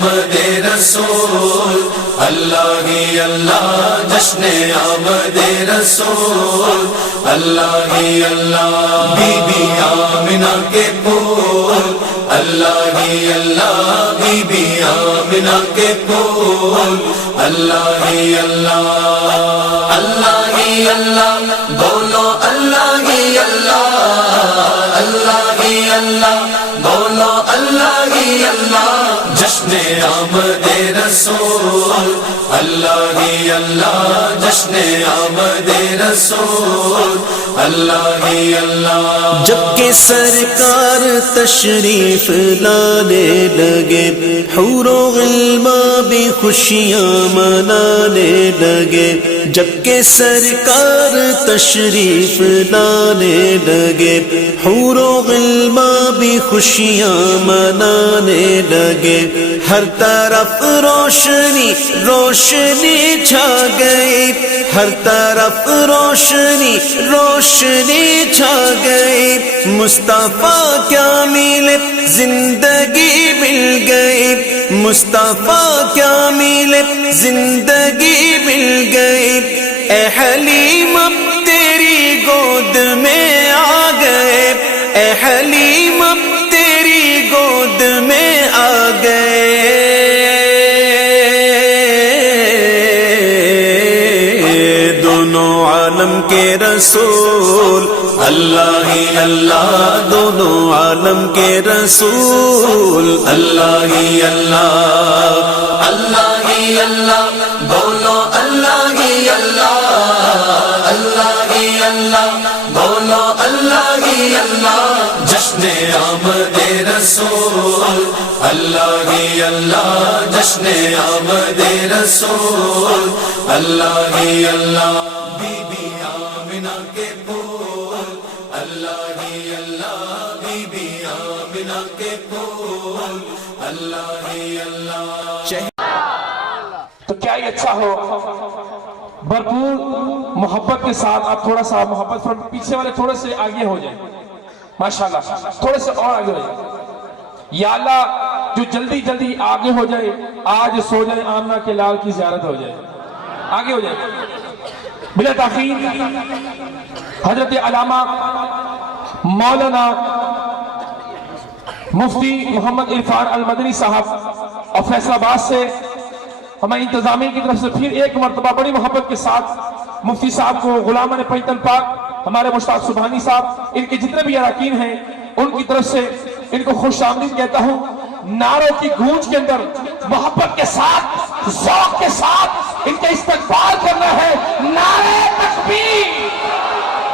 آمد رسول، اللہ ہی اللہ جشن آمد رسول، اللہ ہی اللہ بی بی آمنہ کے پھول، اللہ ہی اللہ بی بی آمنہ کے پھول، اللہ ہی اللہ، اللہ ہی اللہ بولو، اللہ ہی اللہ، اللہ ہی اللہ بولو، اللہ ہی اللہ جشن آمد رسول، اللہ ہی اللہ جشن آمد رسول، اللہ ہی اللہ۔ جب کہ سرکار تشریف لانے لگے، حور و غلمان بھی خوشیاں منانے لگے، جب کہ سرکار تشریف لانے لگے، حور و غلمان بھی خوشیاں منانے لگے، ہر طرف روشنی روشنی چھا گئی، ہر طرف روشنی روشنی چھا گئی، مصطفیٰ کیا ملے زندگی مل گئی، مصطفیٰ کیا ملے زندگی مل گئی، اے حلیم اب تیری گود میں آ گئے، اے حلیم اب تیری گود میں آ گئے، دونوں عالم کے رسول، اللہ ہی اللہ دونوں عالم کے رسول، اللہ ہی اللہ، اللہ ہی اللہ بولو، اللہ ہی اللہ، اللہ ہی اللہ بولو، اللہ ہی اللہ جشن آمد رسول، اللہ ہی اللہ جشن آمد رسول، اللہ ہی اللہ بی بی آمنہ کے پھول، اللہ ہی اللہ بی بی آمنہ کے پھول، اللہ ہی اللہ۔ تو کیا یہ اچھا ہو بھرپور محبت کے ساتھ آپ تھوڑا سا محبت پیچھے والے تھوڑے سے آگے ہو جائیں، ماشاءاللہ تھوڑے سے اور آگے ہو جائیں، یا اللہ جو جلدی جلدی آگے ہو جائے آج سو جائے آمنہ کے لال کی زیارت ہو جائے، آگے ہو جائے بلا تاخیر۔ حضرت علامہ مولانا مفتی محمد عرفان المدنی صاحب اور فیصل آباد سے ہماری انتظامیہ کی طرف سے پھر ایک مرتبہ بڑی محبت کے ساتھ مفتی صاحب کو غلامان پنجتن پاک ہمارے مشتاق سبحانی صاحب ان کے جتنے بھی اراکین ہیں ان کی طرف سے ان کو خوش آمدید کہتا ہوں۔ نعروں کی گونج کے اندر محبت کے ساتھ ذوق کے ساتھ ان کے استقبال کرنا ہے، نعرہ تکبیر،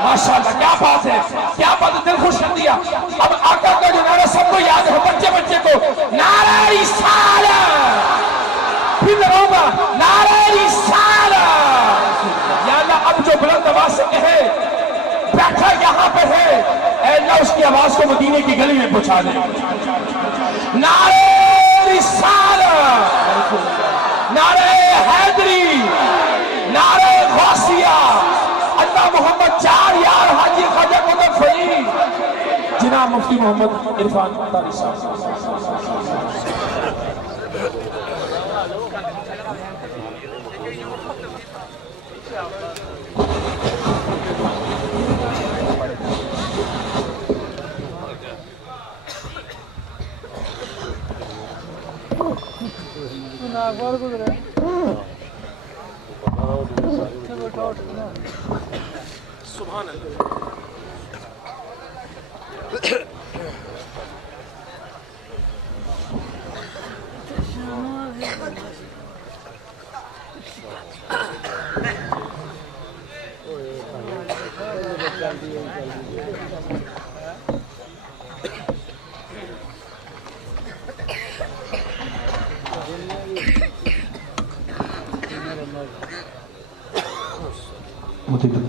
ماشاءاللہ کیا بات ہے، کیا بات ہے، دل خوش کر دیا۔ اب آقا کا جو نعرہ سب کو یاد ہے، بچے بچے کو، نعرہ رسالت، پھر لگاؤں گا نعرہ رسالت، یا اللہ اب جو بلند آواز سے کہے بیٹھا یہاں پر ہے، اے اللہ اس کی آواز کو مدینے کی گلی میں پہنچا دے، نعرہ رسالت، نعرہ حیدری، نعرہ غوثیہ، اللہ محمد چار یار حاجی خواجہ قطب فرید جناب مفتی محمد عرفان طاری صاحب۔ سبحان اللہ۔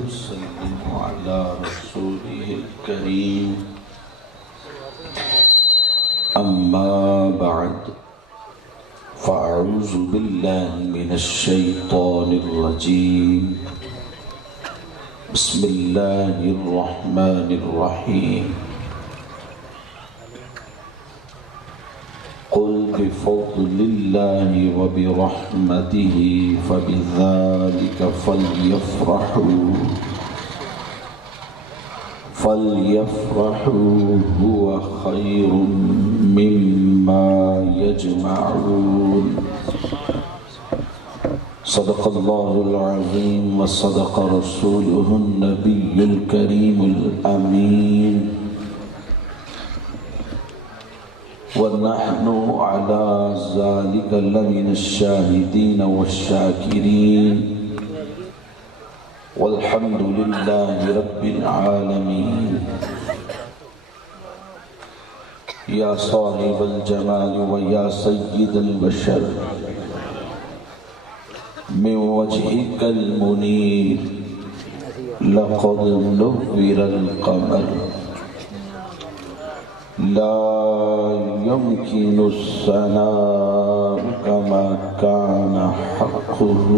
وسلم على رسوله الكريم أما بعد فأعوذ بالله من الشيطان الرجيم بسم الله الرحمن الرحيم قل بفضل الله وبرحمته فبذلك فليفرحوا هو خير مما يجمعون. صدق الله العظيم وصدق رسوله النبي الكريم الأمين. ونحن على ذلك لمن الشاهدين والشاكرين والحمد لله رب العالمين. يا صاحب الجمال ويا سيد البشر من وجهك المنير لقد نور القمر لا يمكن الثناء كما كان حقه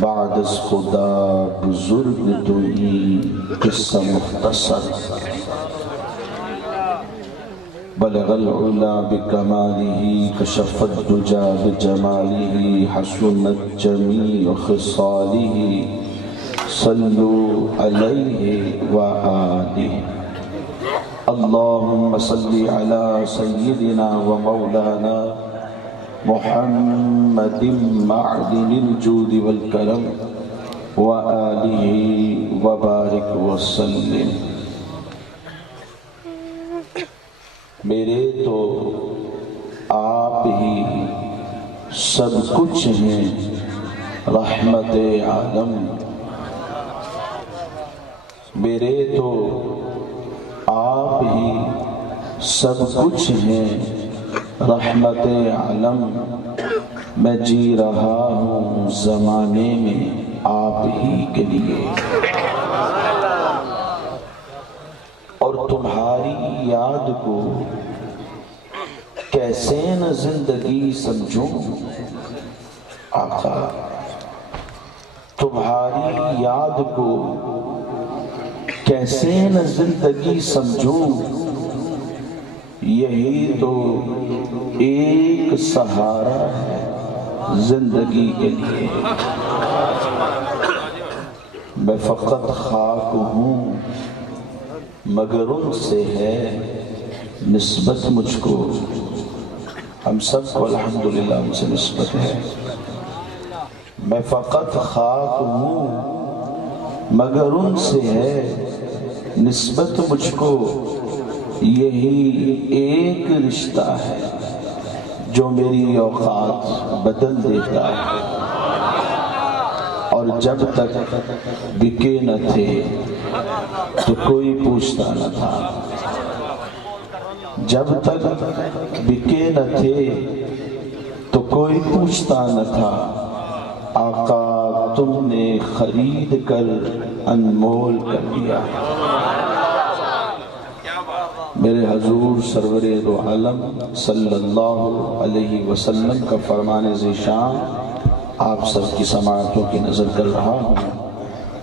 بعد از خدا بزرگ توئی قصہ مختصر. بلغ العلا بکمالہ کشف الدجا بجمالہ حسنت جمیع خصالہ صلوا علیہ وآلہ. اللهم صل على سيدنا ومولانا محمد معدن الجود والكرم وآلہ وبارک وسلم. میرے تو آپ ہی سب کچھ ہیں رحمت عالم. میرے تو آپ ہی سب کچھ ہیں رحمت عالم. میں جی رہا ہوں زمانے میں آپ ہی کے لیے اور تمہاری یاد کو کیسے نہ زندگی سمجھوں آقا. تمہاری یاد کو کیسے نہ زندگی سمجھوں. یہی تو ایک سہارا ہے زندگی کے لیے. میں فقط خاک ہوں مگر ان سے ہے نسبت مجھ کو. ہم سب کو الحمدللہ ان سے نسبت ہے. میں فقط خاک ہوں مگر ان سے ہے نسبت مجھ کو. یہی ایک رشتہ ہے جو میری اوقات بدل دیتا ہے. اور جب تک بکے نہ تھے تو کوئی پوچھتا نہ تھا. جب تک بکے نہ تھے تو کوئی پوچھتا نہ تھا. آقا تم نے خرید کر انمول کر دیا. میرے حضور سرور دو عالم صلی اللہ علیہ وسلم کا فرمان ذیشان آپ سب کی سماعتوں کی نظر کر رہا ہوں.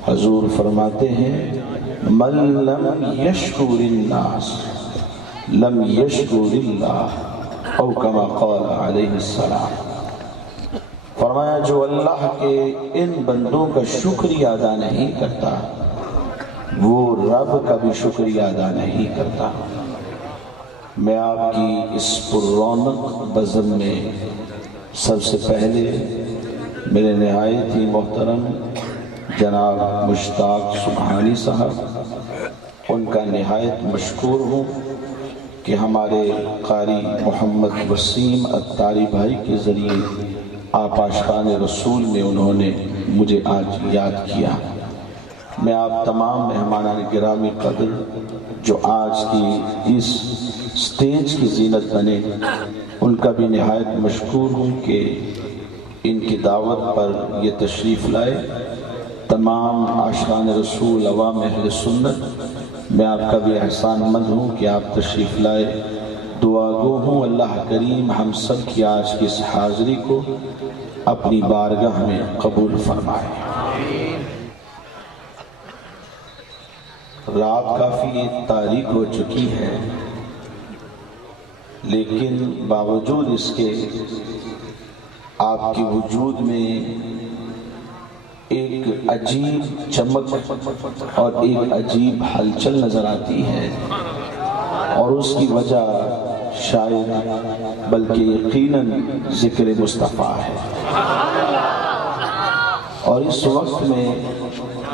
حضور فرماتے ہیں من لم یشکر الناس لم یشکر اللہ او کما قال علیہ السلام. فرمایا جو اللہ کے ان بندوں کا شکریہ ادا نہیں کرتا وہ رب کا بھی شکریہ ادا نہیں کرتا. میں آپ کی اس پررونق بزم میں سب سے پہلے میرے نہایت ہی محترم جناب مشتاق سبحانی صاحب ان کا نہایت مشکور ہوں کہ ہمارے قاری محمد وسیم اتاری بھائی کے ذریعے آپ عاشقان رسول میں انہوں نے مجھے آج یاد کیا. میں آپ تمام مہمانان گرامی قدر جو آج کی اس سٹیج کی زینت بنے ان کا بھی نہایت مشکور ہوں کہ ان کی دعوت پر یہ تشریف لائے. تمام عاشقان رسول عوام اہل سنت میں آپ کا بھی احسان مند ہوں کہ آپ تشریف لائے. دعا گو ہوں اللہ کریم ہم سب کی آج کی اس حاضری کو اپنی بارگاہ میں قبول فرمائے. رات کافی تاریک ہو چکی ہے لیکن باوجود اس کے آپ کے وجود میں ایک عجیب چمک اور ایک عجیب ہلچل نظر آتی ہے، اور اس کی وجہ شاید بلکہ یقیناً ذکر مصطفیٰ ہے۔ اور اس وقت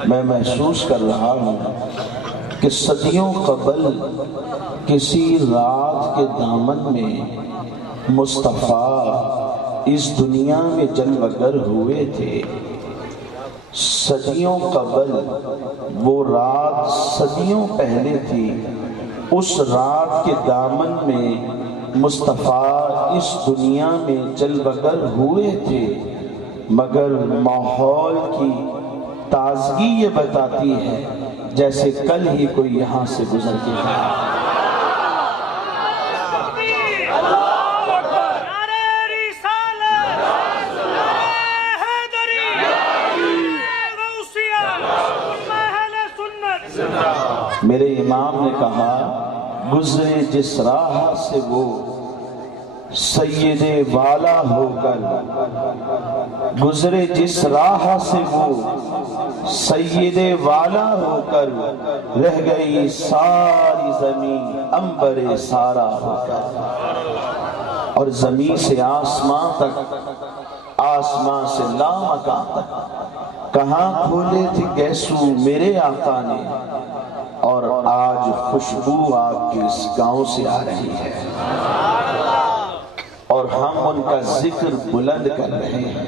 میں محسوس کر رہا ہوں کہ صدیوں قبل کسی رات کے دامن میں مصطفیٰ اس دنیا میں جلوگر ہوئے تھے۔ صدیوں قبل وہ رات صدیوں پہلے تھی، اس رات کے دامن میں مصطفیٰ اس دنیا میں جلوگر ہوئے تھے، مگر ماحول کی تازگی یہ بتاتی ہے جیسے کل ہی کوئی یہاں سے گزر کے گیا۔ میرے امام نے کہا گزرے جس راہ سے وہ سید والا ہو کر، گزرے جس راہ سے وہ سید والا ہو کر، رہ گئی ساری زمین عنبر سارا ہو کر۔ اور زمین سے آسمان تک، آسمان سے لامکان تک کہاں کھولے تھے گیسو میرے آقا نے، اور آج خوشبو آپ کے اس گاؤں سے آ رہی ہے، اور ہم ان کا ذکر بلند کر رہے ہیں۔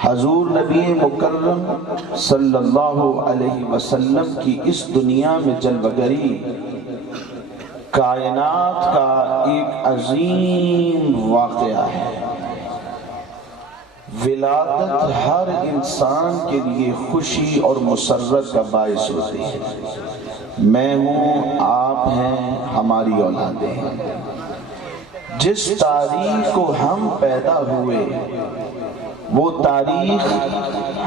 حضور نبی مکرم صلی اللہ علیہ وسلم کی اس دنیا میں جلوگری کائنات کا ایک عظیم واقعہ ہے۔ ولادت ہر انسان کے لیے خوشی اور مسرت کا باعث ہوتی ہے۔ میں ہوں، آپ ہیں، ہماری اولادیں ہیں۔ جس تاریخ کو ہم پیدا ہوئے وہ تاریخ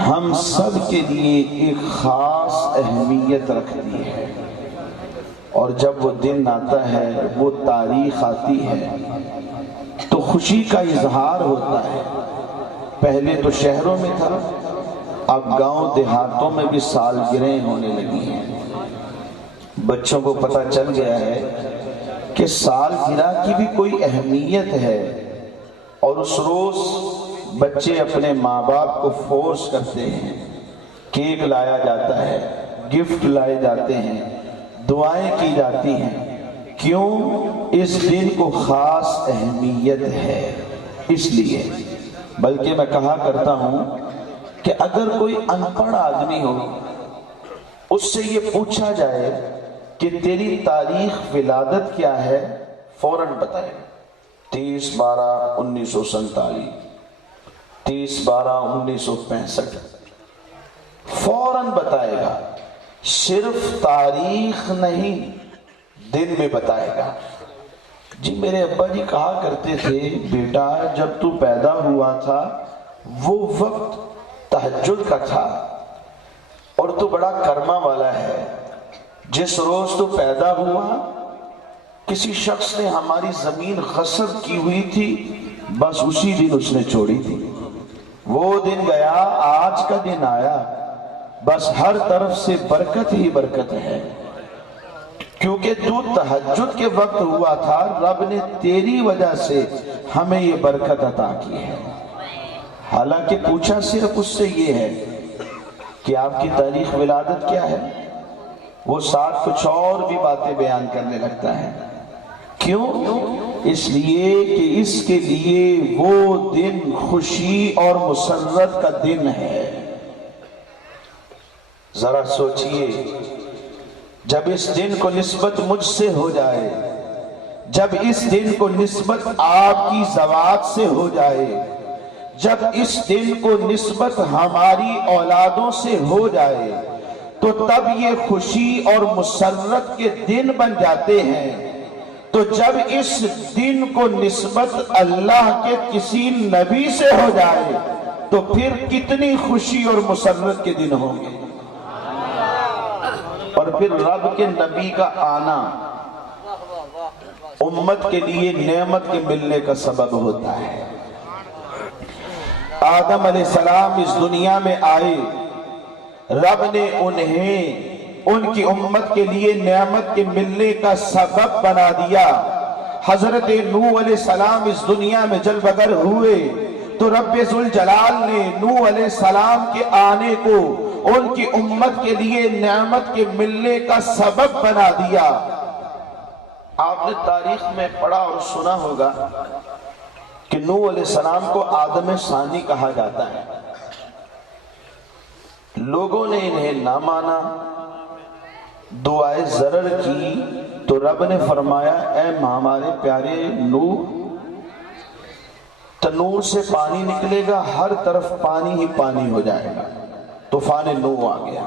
ہم سب کے لیے ایک خاص اہمیت رکھتی ہے، اور جب وہ دن آتا ہے، وہ تاریخ آتی ہے، تو خوشی کا اظہار ہوتا ہے۔ پہلے تو شہروں میں تھا، اب گاؤں دیہاتوں میں بھی سالگرہیں ہونے لگی ہیں۔ بچوں کو پتہ چل گیا ہے کہ سالگرہ کی بھی کوئی اہمیت ہے، اور اس روز بچے اپنے ماں باپ کو فورس کرتے ہیں، کیک لایا جاتا ہے، گفٹ لائے جاتے ہیں، دعائیں کی جاتی ہیں۔ کیوں؟ اس دن کو خاص اہمیت ہے، اس لیے۔ بلکہ میں کہا کرتا ہوں کہ اگر کوئی ان پڑھ آدمی ہو، اس سے یہ پوچھا جائے کہ تیری تاریخ ولادت کیا ہے، فوراً بتائے 30/12/1947، 30/12/1965، فوراً بتائے گا۔ صرف تاریخ نہیں، دن بھی بتائے گا۔ جی میرے ابا جی کہا کرتے تھے، بیٹا جب تو پیدا ہوا تھا وہ وقت تہجد کا تھا، اور تو بڑا کرما والا ہے۔ جس روز تو پیدا ہوا کسی شخص نے ہماری زمین غصب کی ہوئی تھی، بس اسی دن اس نے چھوڑی تھی۔ وہ دن گیا، آج کا دن آیا، بس ہر طرف سے برکت ہی برکت ہے، کیونکہ تو تہجد کے وقت ہوا تھا، رب نے تیری وجہ سے ہمیں یہ برکت عطا کی ہے۔ حالانکہ پوچھا صرف اس سے یہ ہے کہ آپ کی تاریخ ولادت کیا ہے، وہ ساتھ کچھ اور بھی باتیں بیان کرنے لگتا ہے۔ کیوں؟ اس لیے کہ اس کے لیے وہ دن خوشی اور مسرت کا دن ہے۔ ذرا سوچئے، جب اس دن کو نسبت مجھ سے ہو جائے، جب اس دن کو نسبت آپ کی ذوات سے ہو جائے، جب اس دن کو نسبت ہماری اولادوں سے ہو جائے، تو تب یہ خوشی اور مسرت کے دن بن جاتے ہیں۔ تو جب اس دن کو نسبت اللہ کے کسی نبی سے ہو جائے تو پھر کتنی خوشی اور مسرت کے دن ہوں گے۔ اور پھر رب کے نبی کا آنا، امت کے لیے نعمت کے ملنے کا سبب ہوتا ہے۔ آدم علیہ السلام اس دنیا میں آئے، رب نے انہیں ان کی امت کے لیے نعمت کے ملنے کا سبب بنا دیا۔ حضرت نوح علیہ السلام اس دنیا میں جل بگر ہوئے تو رب ذوالجلال نے نوح علیہ السلام کے آنے کو ان کی امت کے لیے نعمت کے ملنے کا سبب بنا دیا۔ آپ نے تاریخ میں پڑھا اور سنا ہوگا کہ نوح علیہ السلام کو آدم ثانی کہا جاتا ہے۔ لوگوں نے انہیں نہ مانا، دعائے ضرر کی تو رب نے فرمایا اے ہمارے پیارے نوح، تنور سے پانی نکلے گا، ہر طرف پانی ہی پانی ہو جائے گا۔ طوفان نوح آ گیا۔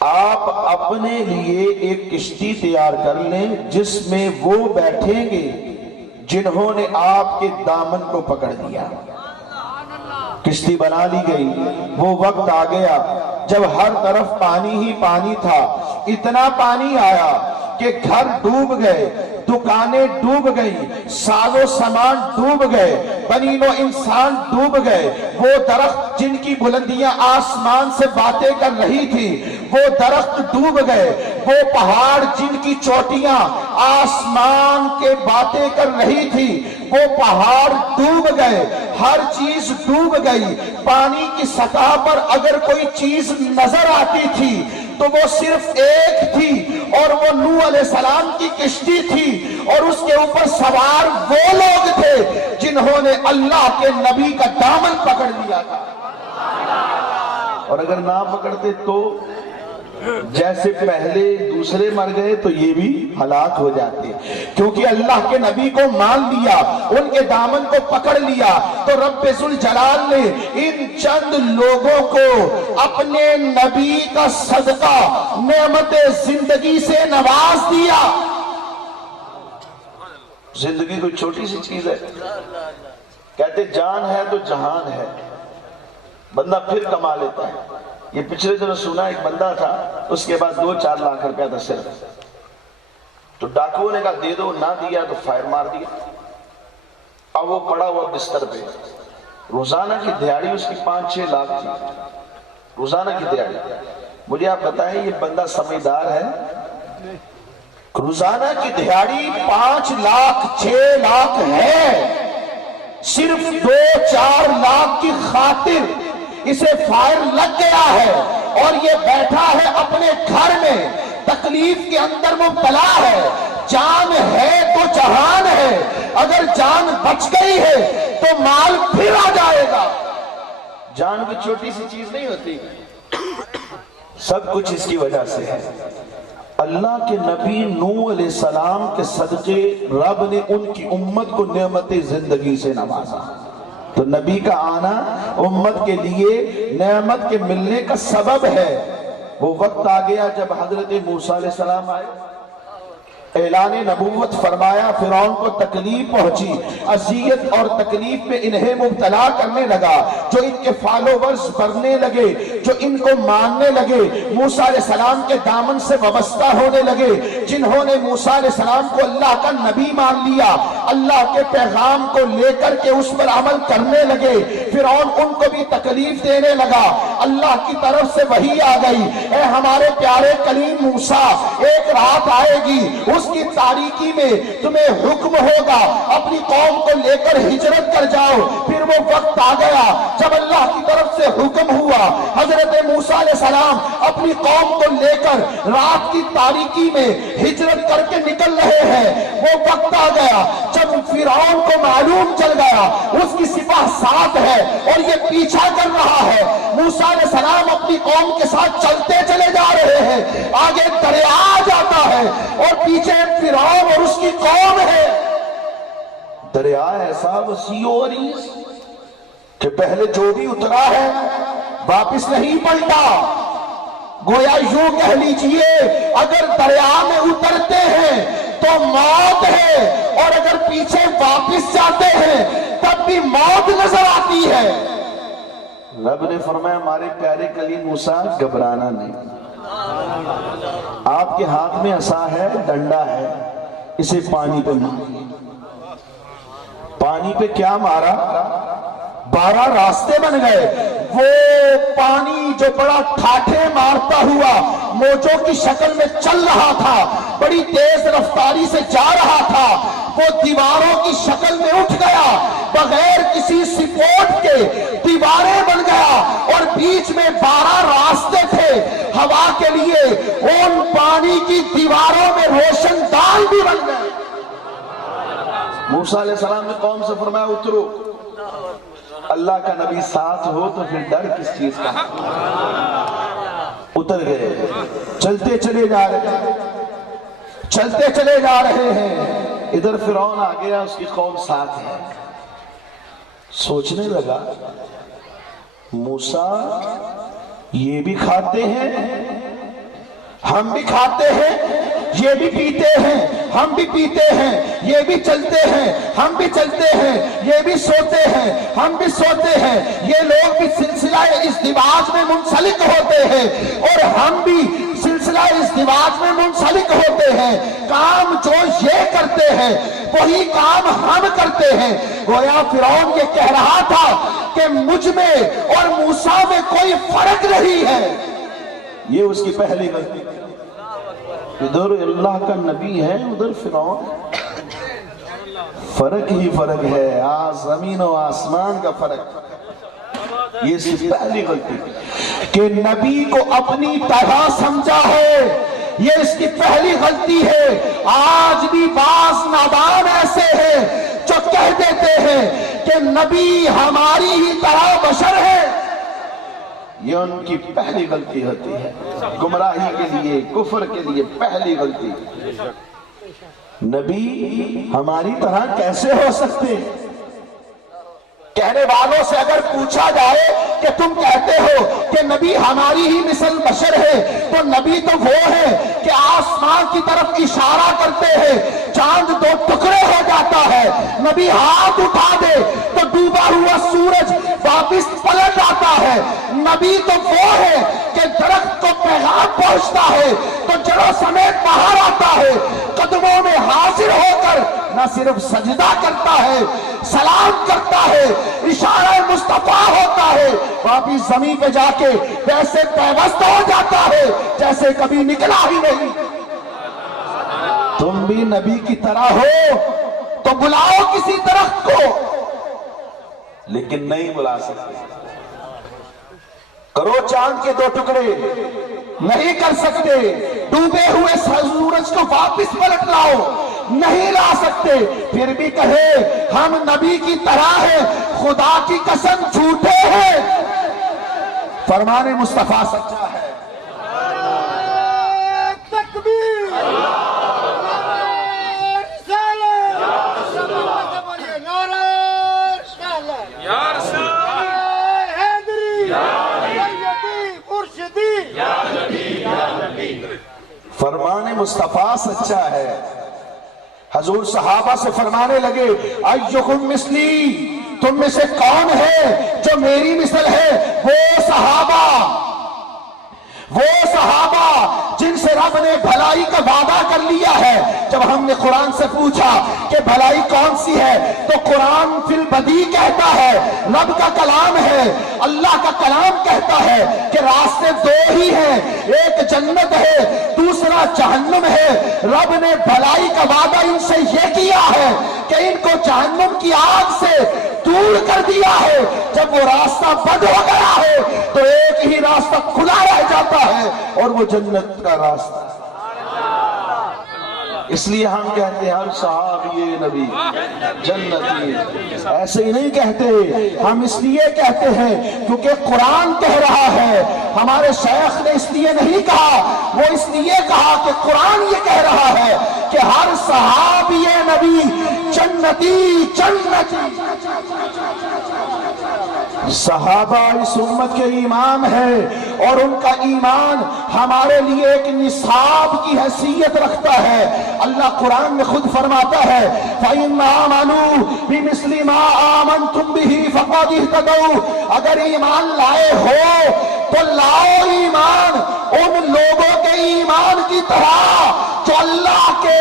آپ اپنے لیے ایک کشتی تیار کر لیں جس میں وہ بیٹھیں گے جنہوں نے آپ کے دامن کو پکڑ دیا۔ کشتی بنا لی گئی۔ وہ وقت آ گیا جب ہر طرف پانی ہی پانی تھا۔ اتنا پانی آیا کہ گھر ڈوب گئے، دکانیں ڈوب گئی، ساز و سامان ڈوب گئے، بنی نوع انسان ڈوب گئے۔ وہ درخت جن کی بلندیاں آسمان سے باتیں کر رہی تھی وہ درخت ڈوب گئے، وہ پہاڑ جن کی چوٹیاں آسمان کے باتیں کر رہی تھی وہ پہاڑ ڈوب گئے، ہر چیز ڈوب گئی۔ پانی کی سطح پر اگر کوئی چیز نظر آتی تھی تو وہ صرف ایک تھی اور وہ نوح علیہ السلام کی کشتی تھی، اور اس کے اوپر سوار وہ لوگ تھے جنہوں نے اللہ کے نبی کا دامن پکڑ لیا تھا۔ اور اگر نہ پکڑتے تو جیسے پہلے دوسرے مر گئے تو یہ بھی ہلاک ہو جاتے، کیونکہ اللہ کے نبی کو مان لیا، ان کے دامن کو پکڑ لیا تو رب ذوالجلال نے ان چند لوگوں کو اپنے نبی کا صدقہ نعمت زندگی سے نواز دیا۔ زندگی کوئی چھوٹی سی چیز ہے، کہتے جان ہے تو جہان ہے، بندہ پھر کما لیتا ہے۔ یہ پچھلے دنوں سنا ایک بندہ تھا، اس کے بعد 2-4 لاکھ روپیہ تھا صرف، تو ڈاکوؤں نے کہا دے دو، نہ دیا تو فائر مار دیا۔ اب وہ پڑا ہوا بستر پہ، روزانہ کی دیہاڑی اس کی 5-6 لاکھ تھی، روزانہ کی دیہاڑی۔ مجھے آپ بتائیں یہ بندہ سمجھدار ہے؟ روزانہ کی دیہاڑی 5 لاکھ 6 لاکھ ہے، صرف 2-4 لاکھ کی خاطر اسے فائر لگ گیا ہے اور یہ بیٹھا ہے اپنے گھر میں، تکلیف کے اندر مبتلا ہے۔ جان ہے تو جہان ہے، اگر جان بچ گئی ہے تو مال پھر آ جائے گا۔ جان کی چھوٹی سی چیز نہیں ہوتی، سب کچھ اس کی وجہ سے ہے۔ اللہ کے نبی نوح علیہ السلام کے صدقے رب نے ان کی امت کو نعمت زندگی سے نوازا۔ تو نبی کا آنا امت کے لیے نعمت کے ملنے کا سبب ہے۔ وہ وقت آ گیا جب حضرت موسیٰ علیہ السلام آئے، اعلان نبوت فرمایا، فرعون کو تکلیف پہنچی، اذیت اور تکلیف میں انہیں مبتلا کرنے لگا، جو ان کے فالوورز بڑھنے لگے، جو ان کو ماننے لگے، موسیٰ علیہ السلام کے دامن سے وابستہ ہونے لگے، جنہوں نے موسیٰ علیہ السلام کو اللہ کا نبی مان لیا، اللہ کے پیغام کو لے کر کے اس پر عمل کرنے لگے، فرعون ان کو بھی تکلیف دینے لگا۔ اللہ کی طرف سے وحی آ گئی، اے ہمارے پیارے کلیم موسیٰ، ایک رات آئے گی، اس کی تاریکی میں تمہیں حکم ہوگا اپنی قوم کو لے کر ہجرت کر جاؤ۔ پھر وہ وقت آ گیا جب اللہ کی طرف سے حکم ہوا، حضرت موسیٰ علیہ السلام اپنی قوم کو لے کر رات کی تاریکی میں ہجرت کر کے نکل رہے ہیں۔ وہ وقت آ گیا جب فرعون کو معلوم چل گیا اس کی سپاہ ساتھ ہے اور یہ پیچھا کر رہا ہے۔ موسیٰ علیہ السلام اپنی قوم کے ساتھ چلتے چلے جا رہے ہیں، آگے دریا جاتا ہے اور پیچھے فرعون اور اس کی قوم ہے۔ دریا ایسا وسیع و عریض کہ پہلے جو بھی اترا ہے واپس نہیں پلٹا۔ گویا یوں کہہ لیجئے اگر دریا میں اترتے ہیں تو موت ہے، اور اگر پیچھے واپس جاتے ہیں تب بھی موت نظر آتی ہے۔ رب نے فرمایا ہمارے پیارے کلیم موسیٰ گھبرانا نہیں، آپ کے ہاتھ میں عصا ہے، ڈنڈا ہے، اسے پانی پہ مارا۔ پانی پہ کیا مارا؟ 12 راستے بن گئے۔ وہ پانی جو بڑا ٹھاٹھے مارتا ہوا موجوں کی شکل میں چل رہا تھا، بڑی تیز رفتاری سے جا رہا تھا، وہ دیواروں کی شکل میں اٹھ گیا، بغیر کسی سپورٹ کے دیواریں بن گیا، اور بیچ میں 12 راستے تھے ہوا کے لیے، ان پانی کی دیواروں میں روشن دان بھی بن گئے۔ موسیٰ علیہ السلام نے قوم سے فرمایا اترو، اللہ کا نبی ساتھ ہو تو پھر ڈر کس چیز کا؟ اتر گئے، چلتے چلے جا رہے ہیں، چلتے چلے جا رہے ہیں۔ ادھر فرعون آ گیا، اس کی قوم ساتھ ہے۔ سوچنے لگا موسیٰ یہ بھی کھاتے ہیں، ہم بھی کھاتے ہیں، یہ بھی پیتے ہیں، ہم بھی پیتے ہیں، یہ بھی چلتے ہیں، ہم بھی چلتے ہیں، یہ بھی سوتے ہیں، ہم بھی سوتے ہیں، یہ لوگ بھی سلسلہ ازدواج میں منسلک ہوتے ہیں اور ہم بھی سلسلہ ازدواج میں منسلک ہوتے ہیں۔ کام جو یہ کرتے ہیں وہی کام ہم کرتے ہیں۔ گویا فرعون یہ کہہ رہا تھا کہ مجھ میں اور موسیٰ میں کوئی فرق نہیں ہے۔ یہ اس کی پہلی غلطی، ادھر اللہ کا نبی ہے، ادھر فرعون، فرق ہی فرق ہے، زمین و آسمان کا فرق۔ یہ اس کی پہلی غلطی کہ نبی کو اپنی طرح سمجھا ہے، یہ اس کی پہلی غلطی ہے۔ آج بھی بعض نادان ایسے ہیں جو کہہ دیتے ہیں کہ نبی ہماری ہی طرح بشر ہے، یہ ان کی پہلی غلطی ہوتی ہے، گمراہی کے لیے، کفر کے لیے پہلی غلطی۔ نبی ہماری طرح کیسے ہو سکتے؟ کہنے والوں سے اگر پوچھا جائے کہ تم کہتے ہو کہ نبی ہماری ہی مثل بشر ہے، تو نبی تو وہ ہے کہ آسمان کی طرف اشارہ کرتے ہیں، چاند 2 ٹکڑے ہو جاتا ہے، نبی ہاتھ اٹھا دے تو ڈوبا ہوا سورج واپس پلٹ آتا ہے۔ نبی تو وہ ہے کہ درخت کو پیغام پہنچتا ہے تو جڑوں سمیت باہر آتا ہے، قدموں میں حاضر ہو کر نہ صرف سجدہ کرتا ہے، سلام کرتا ہے، اشارہ مصطفیٰ ہوتا ہے، واپس زمین پہ جا کے ویسے پیوست ہو جاتا ہے جیسے کبھی نکلا ہی نہیں۔ تم بھی نبی کی طرح ہو تو بلاؤ کسی درخت کو، لیکن نہیں بلا سکتے۔ کرو چاند کے 2 ٹکڑے، نہیں کر سکتے۔ ڈوبے ہوئے سورج کو واپس پلٹ لاؤ، نہیں لا سکتے۔ پھر بھی کہے ہم نبی کی طرح ہیں، خدا کی قسم جھوٹے ہیں۔ فرمان مصطفیٰ سچا ہے۔ فرمان مصطفیٰ سچا ہے۔ حضور صحابہ سے فرمانے لگے ایکم مثلی، تم میں سے کون ہے جو میری مثل ہے؟ وہ صحابہ جن سے رب نے بھلائی کا وعدہ کر لیا ہے۔ جب ہم نے قرآن سے پوچھا کہ بھلائی کون سی ہے تو قرآن فی البدیع کہتا ہے، رب کا کلام ہے، اللہ کا کلام کہتا ہے کہ راستے 2 ہی ہیں، ایک جنت ہے، دوسرا جہنم ہے۔ رب نے بھلائی کا وعدہ ان سے یہ کیا ہے کہ ان کو جہنم کی آگ سے دور کر دیا ہے۔ جب وہ راستہ بند ہو گیا ہے تو ایک ہی راستہ کھلا رہ جاتا ہے اور وہ جنت کا راستہ۔ اس لیے ہم کہتے ہیں ہر صحابی نبی جنتی، ایسے ہی نہیں کہتے، ہم اس لیے کہتے ہیں کیونکہ قرآن کہہ رہا ہے۔ ہمارے شیخ نے اس لیے نہیں کہا، وہ اس لیے کہا کہ قرآن یہ کہہ رہا ہے کہ ہر صحابی نبی جنتی جنتی۔ صحابہ اس امت کے ایمان ہے اور ان کا ایمان ہمارے لیے ایک نصاب کی حیثیت رکھتا ہے۔ اللہ قرآن میں خود فرماتا ہے فَإِنْ آمَنُوا بِمِثْلِ مَا آمَنْتُمْ بِهِ فَقَدِ اهْتَدَوْا، اگر ایمان لائے ہو تو لاؤ ایمان ان لوگوں کے ایمان کی طرح جو اللہ کے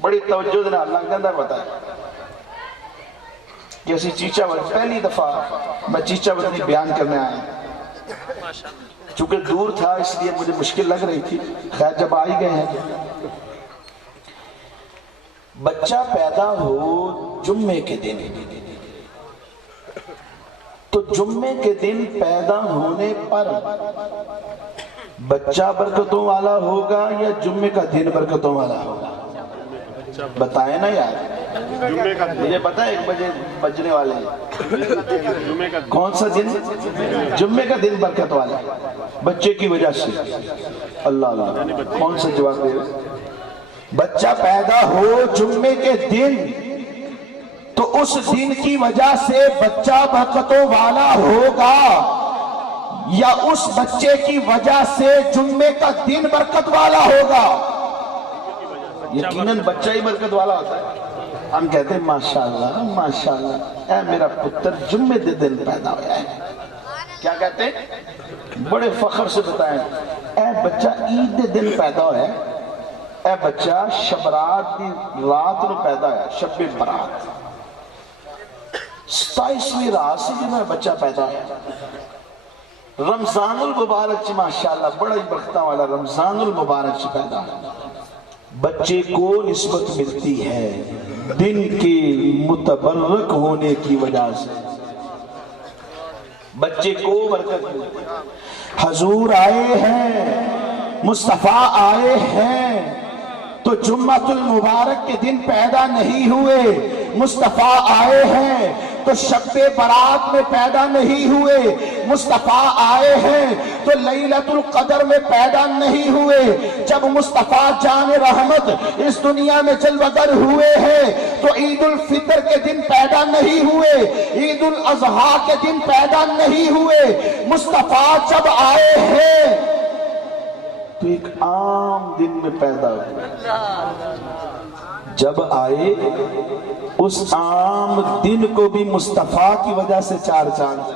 بڑی توجہ دینا اللہ کے اندر بتائے کہ اسی چیچا وطنی پہلی دفعہ میں چیچا وطنی بیان کرنے آیا، چونکہ دور تھا اس لیے مجھے مشکل لگ رہی تھی، خیر جب آئی گئے ہیں۔ بچہ پیدا ہو جمعے کے دن، تو جمعے کے دن پیدا ہونے پر بچہ برکتوں والا ہوگا یا جمعے کا دن برکتوں والا ہوگا؟ بتائیں نا یار، مجھے پتا ہے 1 بجے بجنے والے ہیں، کون سا دن؟ جمعے کا دن برکت والا بچے کی وجہ سے۔ اللہ اللہ، کون سا جواب دے رہے؟ بچہ پیدا ہو جمعے کے دن تو اس دن کی وجہ سے بچہ برکتوں والا ہوگا یا اس بچے کی وجہ سے جمعے کا دن برکت والا ہوگا؟ یقیناً بچہ ہی برکت والا ہوتا ہے۔ ہم کہتے ہیں ماشاءاللہ ماشاءاللہ، اے میرا پتر جمعے دے دن پیدا ہویا ہے۔ کیا کہتے ہیں؟ بڑے فخر سے بتائیں، اے بچہ عید دے دن پیدا ہویا ہے، اے بچہ شبرات دی رات نو پیدا ہویا، شب برات 27ویں رات سے جو بچہ پیدا ہویا، رمضان المبارک چ ماشاءاللہ بڑا ہی برکتاں والا رمضان المبارک چ پیدا ہویا۔ بچے کو نسبت ملتی ہے دن کے متبرک ہونے کی وجہ سے، بچے کو برکت ملتی ہے۔ حضور آئے ہیں، مصطفیٰ آئے ہیں تو جمعۃ المبارک کے دن پیدا نہیں ہوئے، مصطفیٰ آئے ہیں تو شب برات میں پیدا نہیں ہوئے، مصطفیٰ آئے ہیں تو لیلۃ القدر میں پیدا نہیں ہوئے۔ جب مصطفیٰ جان رحمت اس دنیا میں جلوہ گر ہوئے ہیں تو عید الفطر کے دن پیدا نہیں ہوئے، عید الاضحیٰ کے دن پیدا نہیں ہوئے۔ مصطفیٰ جب آئے ہیں تو ایک عام دن میں پیدا ہوئے، جب آئے اس عام دن کو بھی مصطفیٰ کی وجہ سے 4 چاند،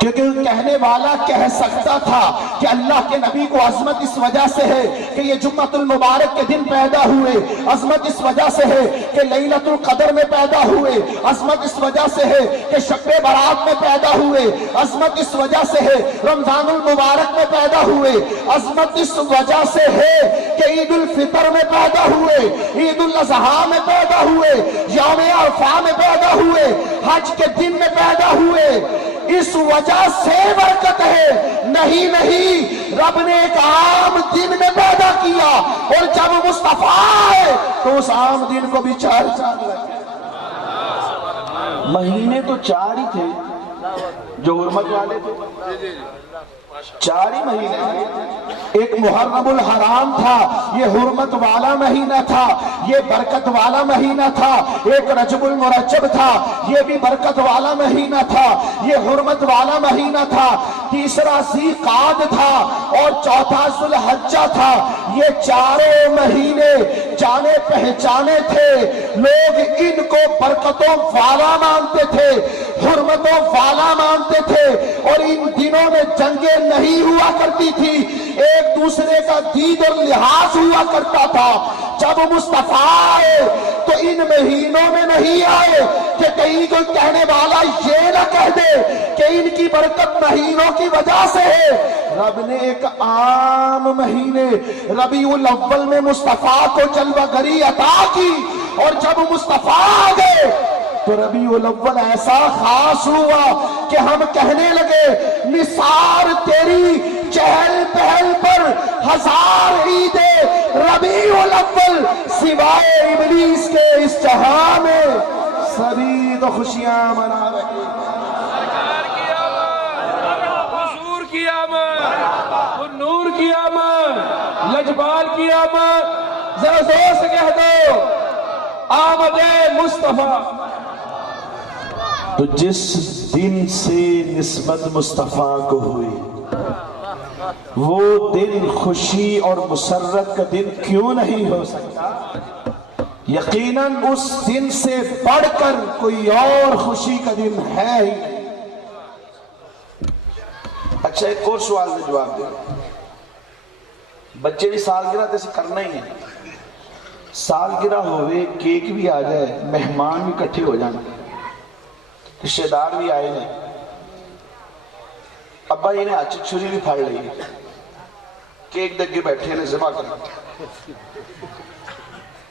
کیونکہ کہنے والا کہہ سکتا تھا کہ اللہ کے نبی کو عظمت اس وجہ سے ہے کہ یہ جمعۃ المبارک کے دن پیدا ہوئے، عظمت اس وجہ سے ہے کہ لیلۃ القدر میں پیدا ہوئے، عظمت اس وجہ سے ہے کہ شب برات میں پیدا ہوئے، عظمت اس وجہ سے ہے رمضان المبارک میں پیدا ہوئے، عظمت اس وجہ سے ہے کہ عید الفطر میں پیدا ہوئے، عید الاضحیٰ میں پیدا ہوئے، یوم عرفہ میں پیدا ہوئے، حج کے دن میں پیدا ہوئے۔ اس وجہ سے برکت ہے، نہیں رب نے ایک عام دن میں پیدا کیا، اور جب مصطفیٰ آئے تو اس عام دن کو بھی 4 چاند لگے۔ مہینے تو 4 ہی تھے جو حرمت والے تھے، 4 ہی مہینے تھے۔ ایک محرم الحرام تھا، یہ حرمت والا مہینہ تھا، یہ برکت والا مہینہ تھا۔ ایک رجب المرجب تھا، یہ بھی برکت والا مہینہ تھا، یہ حرمت والا مہینہ تھا۔ تیسرا ذی قعد تھا اور چوتھا ذوالحجہ تھا۔ یہ 4 مہینے جانے پہچانے تھے، لوگ ان کو برکتوں والا مانتے تھے، حرمتوں والا مانتے تھے، اور ان دنوں میں جنگیں نہیں ہوا کرتی تھی، ایک دوسرے کا دید اور لحاظ ہوا کرتا تھا۔ جب مصطفیٰ آئے تو ان مہینوں میں نہیں آئے کہ کہیں کوئی کہنے والا یہ نہ کہہ دے کہ ان کی برکت مہینوں کی وجہ سے ہے۔ رب نے ایک عام مہینے ربیع الاول میں مصطفیٰ کو جلوہ گری عطا کی، اور جب مصطفیٰ آ گئے تو ربیع الاول ایسا خاص ہوا کہ ہم کہنے لگے نثار تیری چہل پہل پر 1000 عیدیں ربیع الاول سوائے ابلیس کے اس جہاں میں سبھی تو خوشیاں منا رہے۔ حضور کی آمد، نور کی آمد، لجبال کی آمد، ذرا زور سے کہہ دو آمد مصطفیٰ۔ تو جس دن سے نسبت مصطفیٰ کو ہوئی وہ دن خوشی اور مسرت کا دن کیوں نہیں ہو سکتا؟ یقیناً اس دن سے بڑھ کر کوئی اور خوشی کا دن ہے ہی نہیں۔ اچھا ایک اور سوال میں جواب دے، بچے بھی سالگرہ جیسے کرنا ہی ہے، سالگرہ ہوئے کیک بھی آ جائے مہمان بھی کٹھے ہو جائیں رشتہ دار بھی آئے ہیں ابا جی نے اچھی چھری بھی پھاڑ لی کیک دگے بیٹھے نے ذبح کر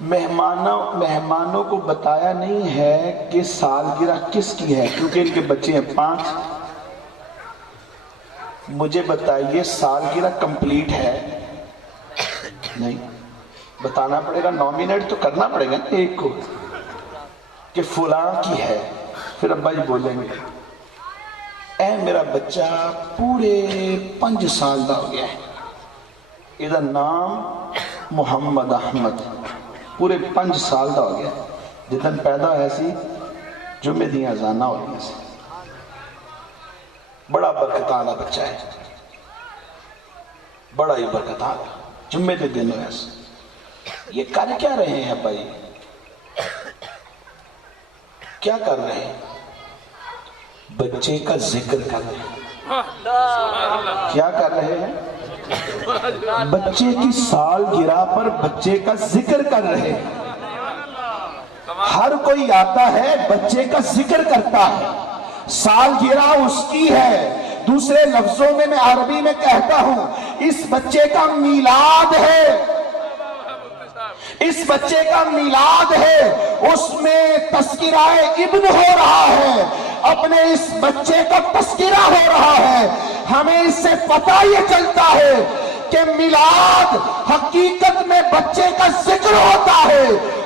مہمانوں کو بتایا نہیں ہے کہ سالگرہ کس کی ہے کیونکہ ان کے بچے ہیں 5 مجھے بتائیے سالگرہ کمپلیٹ ہے نہیں بتانا پڑے گا نومینیٹ تو کرنا پڑے گا ایک کو کہ فلاں کی ہے پھر ابا جی بولیں گے اے میرا بچہ پورے 5 سال دا ہو گیا ہے یہ نام محمد احمد پورے 5 سال دا ہو گیا جتن پیدا ہے سی جمعے دیاں زانہ ہو گیا سی بڑا برکت آلا بچہ ہے بڑا ہی برکت آلا جمعے دے دن ہویا سی یہ کر کیا رہے ہیں بھائی کیا کر رہے ہیں بچے کا ذکر کر رہے ہیں کیا کر رہے ہیں بچے کی سالگرہ پر بچے کا ذکر کر رہے ہیں ہر کوئی آتا ہے بچے کا ذکر کرتا ہے سالگرہ اس کی ہے دوسرے لفظوں میں عربی میں کہتا ہوں اس بچے کا میلاد ہے اس بچے کا میلاد ہے اس میں تذکرہ ابن ہو رہا ہے اپنے اس بچے کا تذکرہ ہو رہا ہے ہمیں اس سے پتہ یہ چلتا ہے کہ میلاد حقیقت میں بچے کا ذکر ہوتا ہے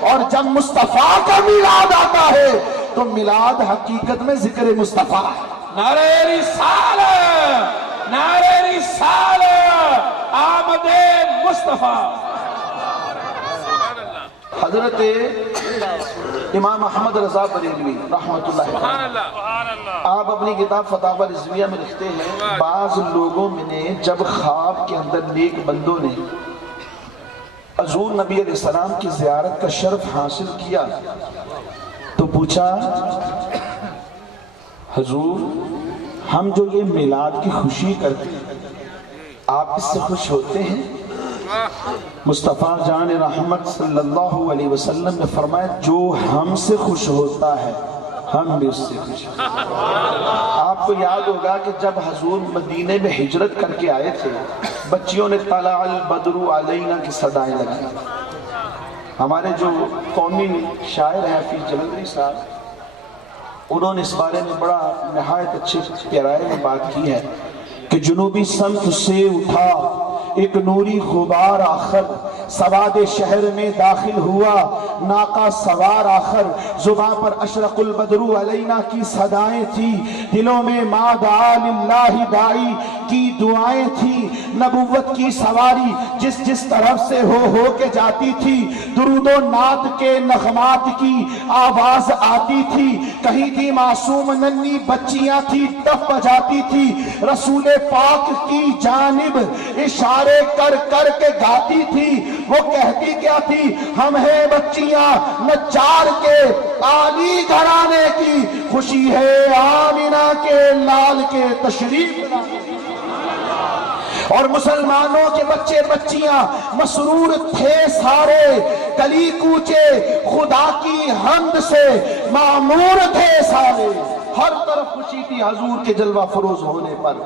اور جب مصطفیٰ کا میلاد آتا ہے تو میلاد حقیقت میں ذکر مصطفیٰ ہے نعرہ رسالت نعرہ رسالت آمد مصطفیٰ حضرت امام احمد رضا بریلوی رحمت اللہ علیہ آپ اپنی کتاب فتاوی رضویہ میں لکھتے ہیں بعض لوگوں میں نے جب خواب کے اندر نیک بندوں نے حضور نبی علیہ السلام کی زیارت کا شرف حاصل کیا تو پوچھا حضور ہم جو یہ میلاد کی خوشی کرتے ہیں آپ اس سے خوش ہوتے ہیں مصطفیٰ جان رحمت صلی اللہ علیہ وسلم نے فرمایا جو ہم سے خوش ہوتا ہے ہم بھی اس سے خوش ہیں آپ کو یاد ہوگا کہ جب حضور مدینے میں ہجرت کر کے آئے تھے بچیوں نے طلع البدر علینا کی صدائیں لگائی ہمارے جو قومی شاعر ہیں حفیظ جلندری صاحب انہوں نے اس بارے میں بڑا نہایت اچھے پیرائے میں بات کی ہے کہ جنوبی سمت سے اٹھا ایک نوری غبار آخر سواد شہر میں داخل ہوا ناقہ سوار آخر زباں پر اشرق البدر علینا کی صدائیں تھی دلوں میں ما دعا للہ دائی کی دعائیں تھی نبوت کی سواری جس طرف سے ہو کے جاتی تھی درود و نعت کے نغمات کی آواز آتی تھی کہیں تھی معصوم ننھی بچیاں تھی تف بجاتی تھی رسول پاک کی جانب اشارے کر کے گاتی تھی وہ کہتی کیا تھی ہم ہیں بچیاں نجار کے عالی گھرانے کی خوشی ہے آمینہ کے لال کے تشریف اور مسلمانوں کے بچے بچیاں مسرور تھے سارے گلی کوچے خدا کی حمد سے معمور تھے سارے ہر طرف خوشی تھی حضور کے جلوہ فروز ہونے پر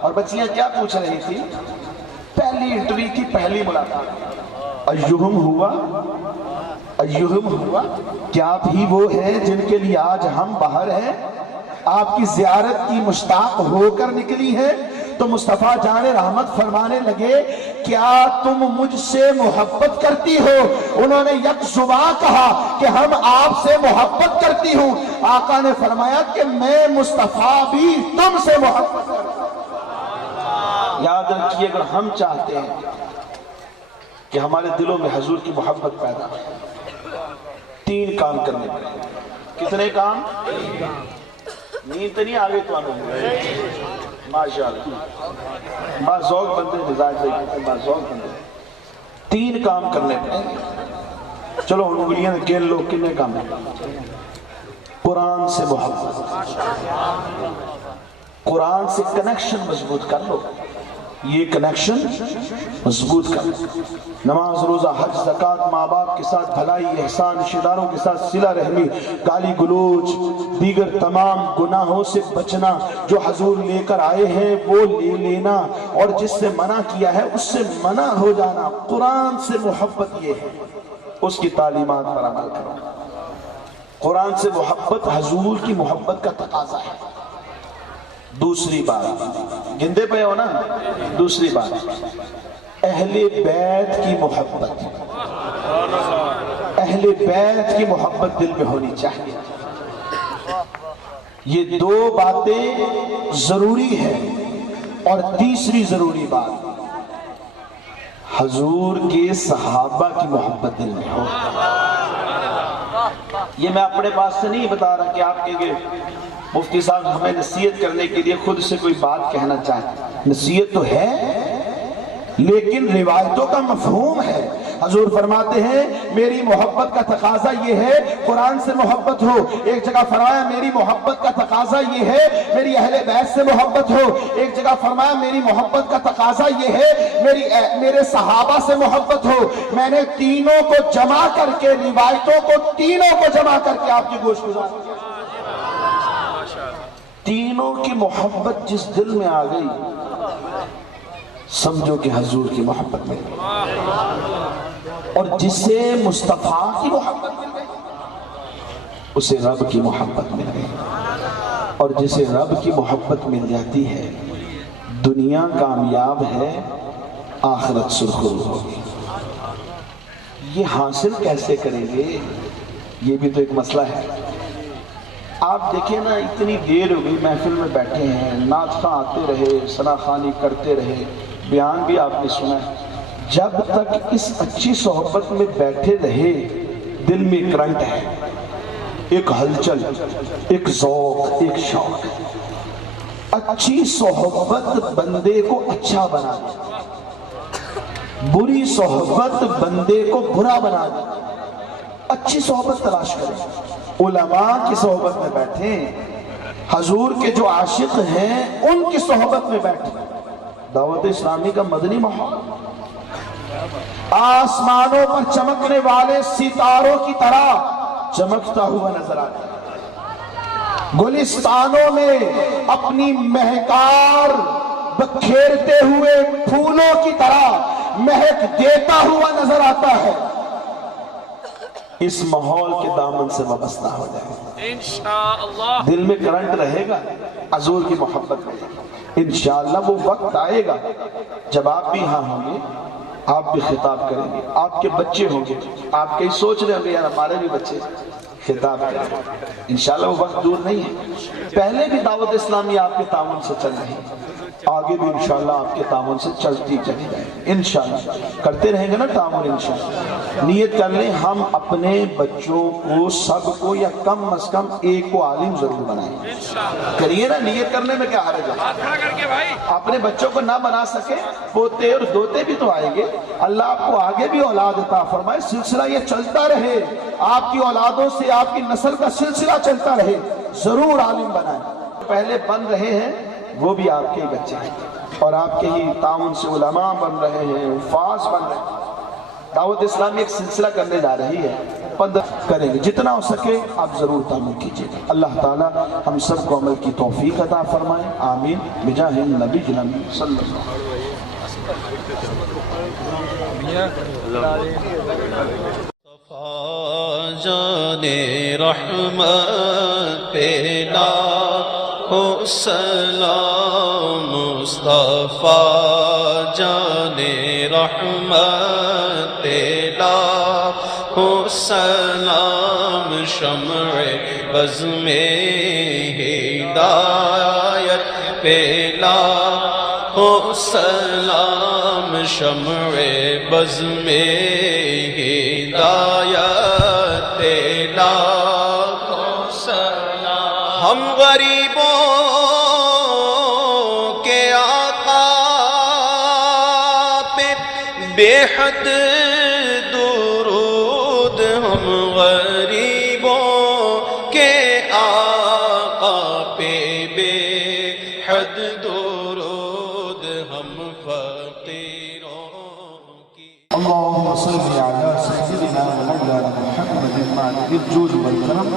اور بچیاں کیا پوچھ رہی تھی پہلی انٹرویو کی پہلی ملاقات ایہم ہوا کیا آپ ہی وہ ہیں جن کے لیے آج ہم باہر ہیں آپ کی زیارت کی مشتاق ہو کر نکلی ہیں تو مصطفیٰ جان رحمت فرمانے لگے کیا تم مجھ سے محبت کرتی ہو انہوں نے یک زباں کہا کہ ہم آپ سے محبت کرتی ہوں آقا نے فرمایا کہ میں مصطفیٰ بھی تم سے محبت کرتا ہوں یاد رکھیے اگر ہم چاہتے ہیں کہ ہمارے دلوں میں حضور کی محبت پیدا ہو 3 کام کرنے پڑے کتنے کام نیند تو نہیں آگے تو ماشاءاللہ بعض ذوق بندے مزاج بعض ذوق بندے 3 کام کرنے پڑے چلو انگلیاں گن لو کتنے کام قرآن سے محبت قرآن سے کنیکشن مضبوط کر لو یہ کنیکشن مضبوط کر، نماز روزہ حج زکوٰۃ، ماں باپ کے ساتھ بھلائی احسان، رشتہ داروں کے ساتھ صلہ رحمی، گالی گلوچ، دیگر تمام گناہوں سے بچنا، جو حضور لے کر آئے ہیں وہ لے لینا، اور جس سے منع کیا ہے اس سے منع ہو جانا۔ قرآن سے محبت یہ ہے، اس کی تعلیمات پر عمل کرو۔ قرآن سے محبت حضور کی محبت کا تقاضا ہے۔ دوسری بات، گندے پہ ہو نا، دوسری بات اہل بیت کی محبت، اہل بیت کی محبت دل میں ہونی چاہیے۔ یہ دو باتیں ضروری ہیں، اور تیسری ضروری بات حضور کے صحابہ کی محبت دل میں ہو۔ یہ میں اپنے پاس سے نہیں بتا رہا کہ آپ کہیں گے مفتی صاحب ہمیں نصیحت کرنے کے لیے خود سے کوئی بات کہنا چاہتے، نصیحت تو ہے لیکن روایتوں کا مفہوم ہے۔ حضور فرماتے ہیں میری محبت کا تقاضا یہ ہے قرآن سے محبت ہو، ایک جگہ فرمایا میری محبت کا تقاضا یہ ہے میری اہل بیت سے محبت ہو، ایک جگہ فرمایا میری محبت کا تقاضا یہ ہے میرے صحابہ سے محبت ہو۔ میں نے تینوں کو جمع کر کے، روایتوں کو تینوں کو جمع کر کے آپ کی گوش گزار کیا۔ تینوں کی محبت جس دل میں آ گئی سمجھو کہ حضور کی محبت مل گئی، اور جسے مصطفیٰ کی محبت مل گئی اسے رب کی محبت مل گئی، اور جسے رب کی محبت مل جاتی ہے دنیا کامیاب ہے، آخرت سرخرو ہوگی۔ یہ حاصل کیسے کریں گے یہ بھی تو ایک مسئلہ ہے۔ آپ دیکھیں نا، اتنی دیر ہو گئی محفل میں بیٹھے ہیں، نعت خواں آتے رہے، ثنا خوانی کرتے رہے، بیان بھی آپ نے سنا ہے، جب تک اس اچھی صحبت میں بیٹھے رہے دل میں کرنٹ ہے، ایک ہلچل، ایک ذوق، ایک شوق۔ اچھی صحبت بندے کو اچھا بنا دے، بری صحبت بندے کو برا بنا دے۔ اچھی صحبت تلاش کریں، علماء کی صحبت میں بیٹھیں، حضور کے جو عاشق ہیں ان کی صحبت میں بیٹھیں۔ دعوت اسلامی کا مدنی ماحول آسمانوں پر چمکنے والے ستاروں کی طرح چمکتا ہوا نظر آتا ہے، گلستانوں میں اپنی مہکار بکھیرتے ہوئے پھولوں کی طرح مہک دیتا ہوا نظر آتا ہے۔ اس ماحول کے دامن سے وابستہ ہو جائے، انشاءاللہ دل میں کرنٹ رہے گا، حضور کی محبت میں انشاءاللہ وہ وقت آئے گا جب آپ بھی ہاں ہوں گے، آپ بھی خطاب کریں گے، آپ کے بچے ہوں گے، آپ کہیں سوچ رہے ہوں گے یار ہمارے بھی بچے خطاب کریں گے، انشاءاللہ وہ وقت دور نہیں ہے۔ پہلے بھی دعوت اسلامی آپ کے تعاون سے چل رہی ہے، آگے بھی انشاءاللہ آپ کے تعاون سے چلتی چلی جائے، انشاءاللہ کرتے رہیں گے نا تعاون۔ انشاءاللہ نیت کر لیں ہم اپنے بچوں کو سب کو یا کم از کم ایک کو عالم ضرور بنائیں، کریے نا، نیت کرنے میں کیا حرج ہے۔ اپنے بچوں کو نہ بنا سکے پوتے اور دوتے بھی تو آئیں گے، اللہ آپ کو آگے بھی اولاد عطا فرمائے، سلسلہ یہ چلتا رہے، آپ کی اولادوں سے آپ کی نسل کا سلسلہ چلتا رہے، ضرور عالم بنائیں۔ پہلے بن رہے ہیں وہ بھی آپ کے ہی بچے ہیں، اور آپ کے ہی تعاون سے علماء بن رہے ہیں، حفاظ بن رہے ہیں۔ دعوت اسلامی ایک سلسلہ کرنے جا رہی ہے، کریں گے جتنا ہو سکے آپ ضرور تعاون کیجیے۔ اللہ تعالی ہم سب کو عمل کی توفیق عطا فرمائے، آمین، بجاہ النبی جنبی صلی اللہ علیہ وسلم۔ جان رحمت پہ لاکھوں سلام، مصطفیٰ جان رحمت پہ لاکھوں سلام، شمع بزم ہدایت پہ لاکھوں سلام، شمع بزم ہدایت پہ لاکھوں سلام۔ ہم غریبوں کے آقا پہ بے حد درود، ہم غریبوں کے آقا پہ بے حد درود، ہم اللهم صل على سيدنا ومولانا محمد مع الجود والكرم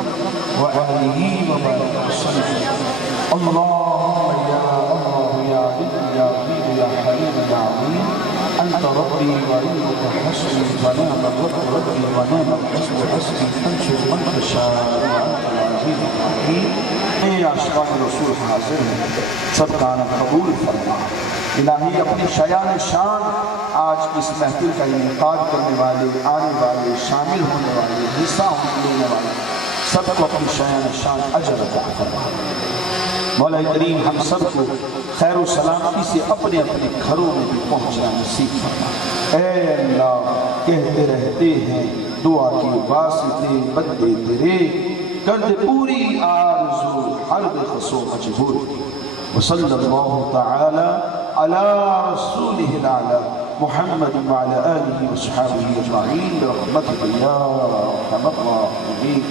وآله وبارك وسلم. اللهم يا الله يا عزيز يا عزيز يا حليم يا عظيم أنت ربي وإنك حسبي ونعم الرب ربي ونعم الحسب حسبي تنصر من تشاء وأنت العزيز الحكيم. اے عاشقان رسول حاضر ہیں، سب کا قبول فرما. الہی اپنی شایان شان آج اس محفل کا انعقاد کرنے والے، آنے والے، شامل ہونے والے، حصہ لینے والے سب کو اپنی شایان شان اجر عطا فرما. مولا کریم ہم سب کو خیر و سلامتی سے اپنے اپنے گھروں میں بھی پہنچنا نصیب فرما. اے اللہ کہتے رہتے ہیں دعا کی واسطے بندے تیرے کر دے پوری آرزو ہر بے خسو مجبور. وصلی اللہ تعالی على رسوله الأعلى محمد وعلى آله وصحبه أجمعين برحمتك يا أرحم الراحمين.